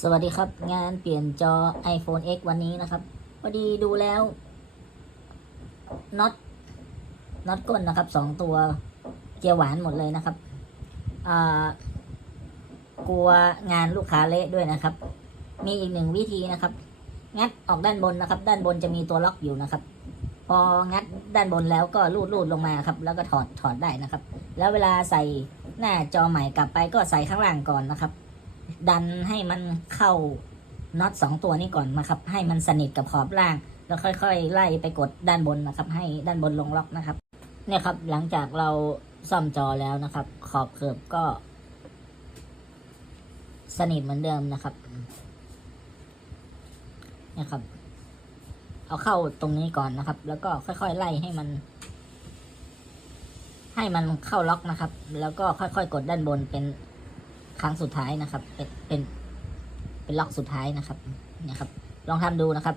สวัสดีครับ งานเปลี่ยนจอ iPhone X วันนี้นะครับพอดีดูแล้วน็อตน็อตก้นนะครับสองตัวเกียร์หวานหมดเลยนะครับกลัวงานลูกค้าเละด้วยนะครับ มีอีกหนึ่งวิธีนะครับ งัดออกด้านบนนะครับ ด้านบนจะมีตัวล็อกอยู่นะครับ พองัดด้านบนแล้วก็ลูดลูดลงมาครับ แล้วก็ถอดถอดได้นะครับ แล้วเวลาใส่หน้าจอใหม่กลับไปก็ใส่ข้างล่างก่อนนะครับ ดันให้มันเข้าน็อตสองตัวนี้ก่อนนะครับ ให้มันสนิทกับขอบล่าง แล้วค่อยๆ ไล่ไปกดด้านบนนะครับ ให้ด้านบนลงล็อกนะครับ เนี่ยครับหลังจากเราซ่อมจอแล้วนะครับ ขอบเคิร์บก็ สนิทเหมือนเดิมนะครับนี่ครับ เอาเข้าตรงนี้ก่อนนะครับ แล้วก็ค่อยๆไล่ให้มัน ให้มันเข้าล็อกนะครับ แล้วก็ค่อยๆกดด้านบนเป็น ครั้งสุดท้ายนะครับ เป็นเป็นเป็นล็อกสุดท้ายนะครับเนี่ยครับ ลองทำดูนะครับ